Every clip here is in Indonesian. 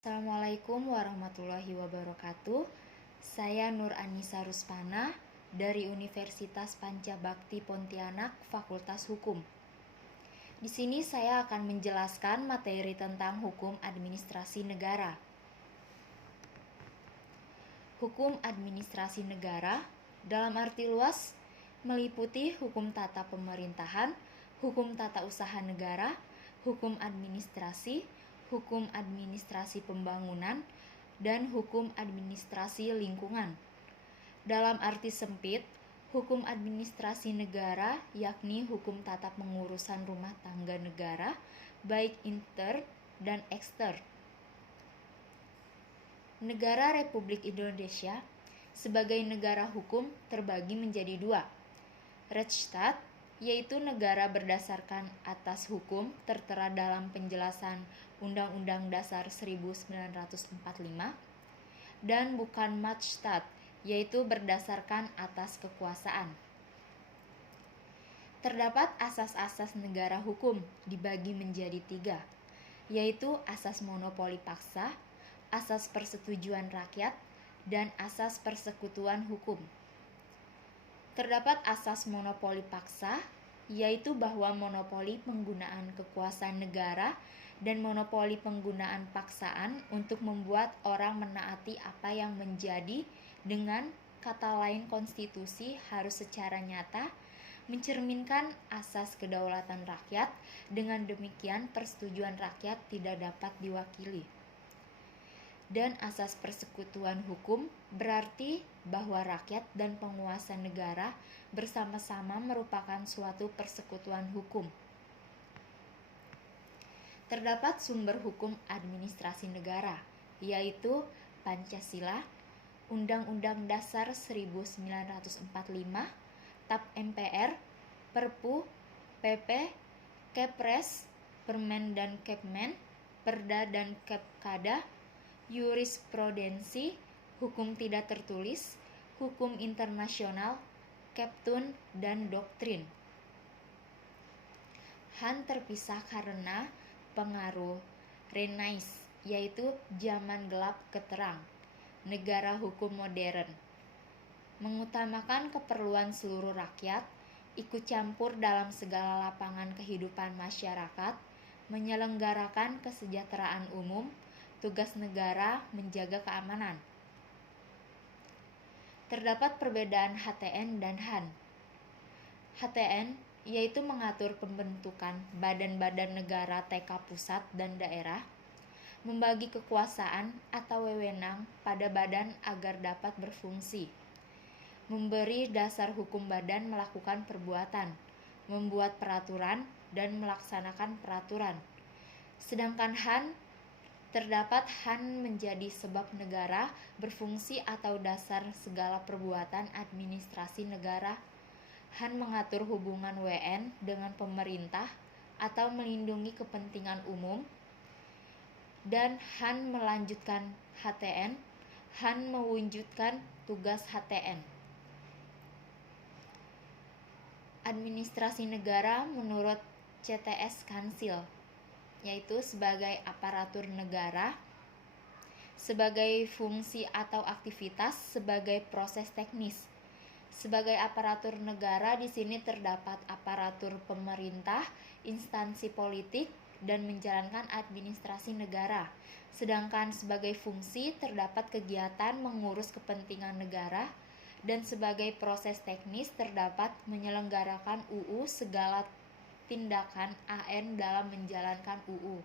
Assalamualaikum warahmatullahi wabarakatuh. Saya Nur Anissa Ruspana dari Universitas Pancabakti Pontianak, Fakultas Hukum. Di sini saya akan menjelaskan materi tentang hukum administrasi negara. Hukum administrasi negara dalam arti luas meliputi hukum tata pemerintahan, hukum tata usaha negara, hukum administrasi pembangunan, dan hukum administrasi lingkungan. Dalam arti sempit, hukum administrasi negara yakni hukum tata pengurusan rumah tangga negara, baik inter dan ekster. Negara Republik Indonesia sebagai negara hukum terbagi menjadi dua. Rechtsstaat, yaitu negara berdasarkan atas hukum tertera dalam penjelasan Undang-Undang Dasar 1945, dan bukan Machtstaat, yaitu berdasarkan atas kekuasaan. Terdapat asas-asas negara hukum dibagi menjadi tiga, yaitu asas monopoli paksa, asas persetujuan rakyat, dan asas persekutuan hukum. Terdapat asas monopoli paksa, yaitu bahwa monopoli penggunaan kekuasaan negara dan monopoli penggunaan paksaan untuk membuat orang menaati apa yang menjadi dengan kata lain konstitusi harus secara nyata mencerminkan asas kedaulatan rakyat. Dengan demikian persetujuan rakyat tidak dapat diwakili. Dan asas persekutuan hukum berarti bahwa rakyat dan penguasa negara bersama-sama merupakan suatu persekutuan hukum. Terdapat sumber hukum administrasi negara, yaitu Pancasila, Undang-Undang Dasar 1945, TAP MPR, Perpu, PP, Kepres, Permen dan Kepmen, Perda dan Kepkada, jurisprudensi, hukum tidak tertulis, hukum internasional, Keptun, dan doktrin. Han terpisah karena pengaruh Renaissance, yaitu zaman gelap ke terang, negara hukum modern, mengutamakan keperluan seluruh rakyat, ikut campur dalam segala lapangan kehidupan masyarakat, menyelenggarakan kesejahteraan umum, tugas negara menjaga keamanan. Terdapat perbedaan HTN dan Han. HTN yaitu mengatur pembentukan badan-badan negara TK pusat dan daerah, membagi kekuasaan atau wewenang pada badan agar dapat berfungsi, memberi dasar hukum badan melakukan perbuatan, membuat peraturan dan melaksanakan peraturan. Sedangkan Han terdapat Han menjadi sebab negara berfungsi atau dasar segala perbuatan administrasi negara. Han mengatur hubungan WN dengan pemerintah atau melindungi kepentingan umum. Dan Han melanjutkan HTN. Han mewujudkan tugas HTN. Administrasi negara menurut CTS Kansil, yaitu sebagai aparatur negara, sebagai fungsi atau aktivitas, sebagai proses teknis. Sebagai aparatur negara di sini terdapat aparatur pemerintah, instansi politik, dan menjalankan administrasi negara. Sedangkan sebagai fungsi terdapat kegiatan mengurus kepentingan negara, dan sebagai proses teknis terdapat menyelenggarakan UU segala tindakan AN dalam menjalankan UU.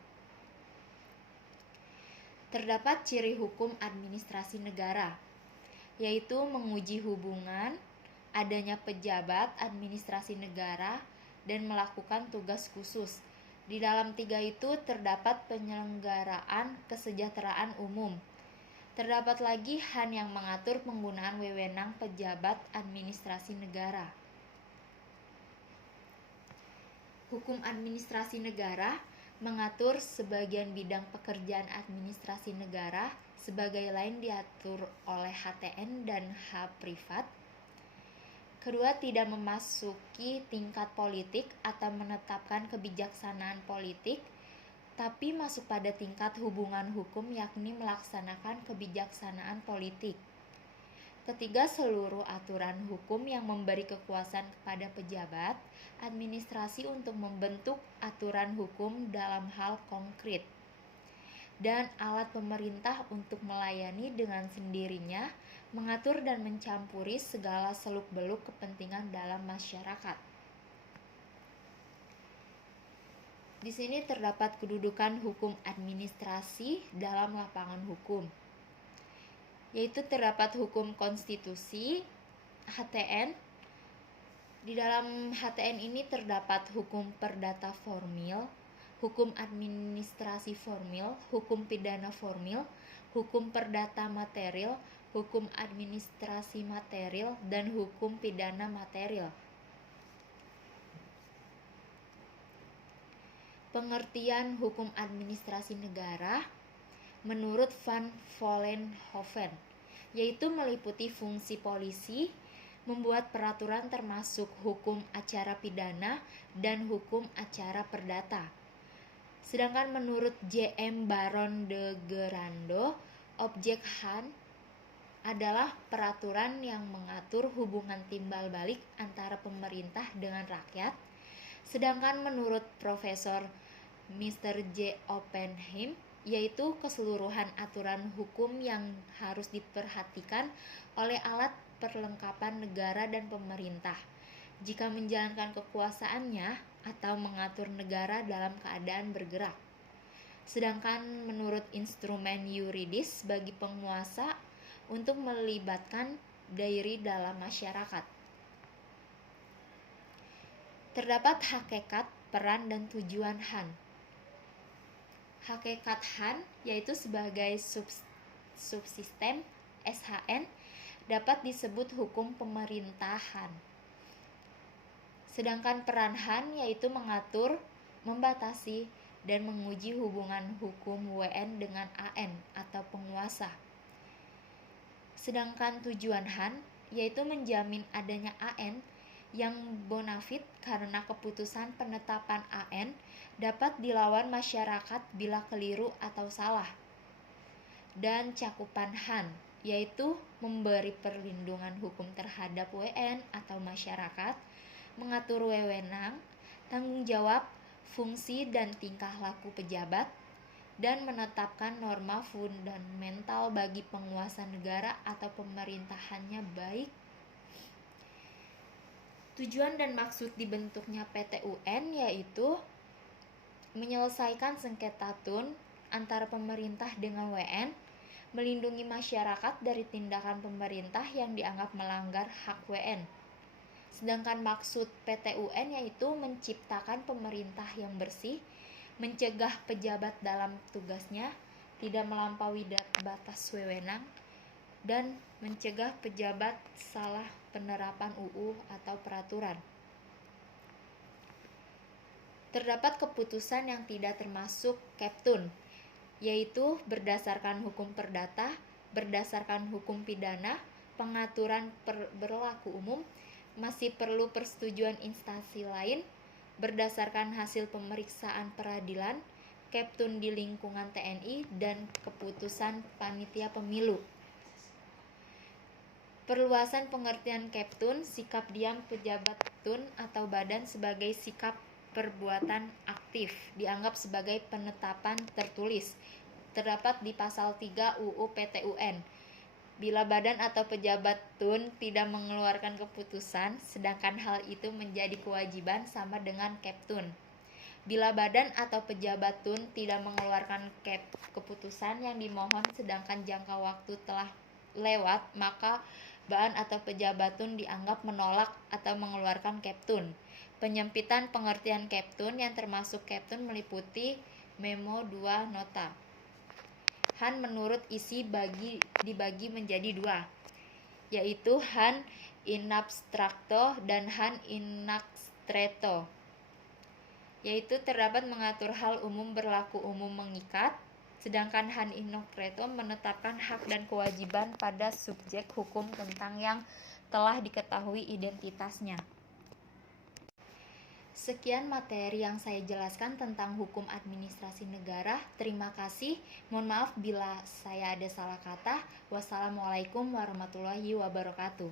Terdapat ciri hukum administrasi negara, yaitu menguji hubungan, adanya pejabat administrasi negara, dan melakukan tugas khusus. Di dalam tiga itu terdapat penyelenggaraan kesejahteraan umum. Terdapat lagi Han yang mengatur penggunaan wewenang pejabat administrasi negara. Hukum administrasi negara mengatur sebagian bidang pekerjaan administrasi negara, sebagai lain diatur oleh HTN dan H privat. Kedua, tidak memasuki tingkat politik atau menetapkan kebijaksanaan politik. tapi masuk pada tingkat hubungan hukum, yakni melaksanakan kebijaksanaan politik. Ketiga, seluruh aturan hukum yang memberi kekuasaan kepada pejabat administrasi untuk membentuk aturan hukum dalam hal konkret, dan alat pemerintah untuk melayani dengan sendirinya, mengatur dan mencampuri segala seluk-beluk kepentingan dalam masyarakat. Di sini terdapat kedudukan hukum administrasi dalam lapangan hukum, yaitu terdapat hukum konstitusi (HTN). Di dalam HTN ini terdapat hukum perdata formil, hukum administrasi formil, hukum pidana formil, hukum perdata material, hukum administrasi material, dan hukum pidana material. Pengertian hukum administrasi negara menurut Van Vollenhoven, yaitu meliputi fungsi polisi membuat peraturan termasuk hukum acara pidana dan hukum acara perdata. Sedangkan menurut J.M. Baron de Gerando, objek HAN adalah peraturan yang mengatur hubungan timbal balik antara pemerintah dengan rakyat. Sedangkan menurut Profesor Mr. J. Oppenheim, yaitu keseluruhan aturan hukum yang harus diperhatikan oleh alat perlengkapan negara dan pemerintah jika menjalankan kekuasaannya atau mengatur negara dalam keadaan bergerak. Sedangkan menurut instrumen yuridis bagi penguasa untuk melibatkan diri dalam masyarakat. Terdapat hakikat, peran, dan tujuan HAN. Hakikat HAN yaitu sebagai subsistem SHN dapat disebut hukum pemerintahan. Sedangkan peran HAN yaitu mengatur, membatasi, dan menguji hubungan hukum WN dengan AN atau penguasa. Sedangkan tujuan HAN yaitu menjamin adanya AN yang bonafit karena keputusan penetapan AN dapat dilawan masyarakat bila keliru atau salah. Dan cakupan HAN yaitu memberi perlindungan hukum terhadap WN atau masyarakat, mengatur wewenang, tanggung jawab, fungsi dan tingkah laku pejabat, dan menetapkan norma fundamental bagi penguasa negara atau pemerintahannya baik. Tujuan dan maksud dibentuknya PT UN yaitu menyelesaikan sengketa TUN antara pemerintah dengan WN, melindungi masyarakat dari tindakan pemerintah yang dianggap melanggar hak WN. Sedangkan maksud PT UN yaitu menciptakan pemerintah yang bersih, mencegah pejabat dalam tugasnya tidak melampaui batas wewenang, dan mencegah pejabat salah penerapan UU atau peraturan. Terdapat keputusan yang tidak termasuk KEPTUN, yaitu berdasarkan hukum perdata, berdasarkan hukum pidana, pengaturan berlaku umum, masih perlu persetujuan instansi lain, berdasarkan hasil pemeriksaan peradilan, KEPTUN di lingkungan TNI, dan keputusan panitia pemilu. Perluasan pengertian KEPTUN, sikap diam pejabat TUN atau badan sebagai sikap perbuatan aktif, dianggap sebagai penetapan tertulis, terdapat di pasal 3 UU PT UN. Bila badan atau pejabat TUN tidak mengeluarkan keputusan, sedangkan hal itu menjadi kewajiban sama dengan KEPTUN. Bila badan atau pejabat TUN tidak mengeluarkan keputusan yang dimohon sedangkan jangka waktu telah lewat, maka badan atau pejabat TUN dianggap menolak atau mengeluarkan KEPTUN. Penyempitan pengertian KEPTUN yang termasuk KEPTUN meliputi Memo 2 Nota. HAN menurut isi dibagi menjadi dua, yaitu HAN in abstracto dan HAN in concreto, yaitu terdapat mengatur hal umum berlaku umum mengikat, sedangkan HAN in concreto menetapkan hak dan kewajiban pada subjek hukum tentang yang telah diketahui identitasnya. Sekian materi yang saya jelaskan tentang hukum administrasi negara. Terima kasih. Mohon maaf bila saya ada salah kata. Wassalamualaikum warahmatullahi wabarakatuh.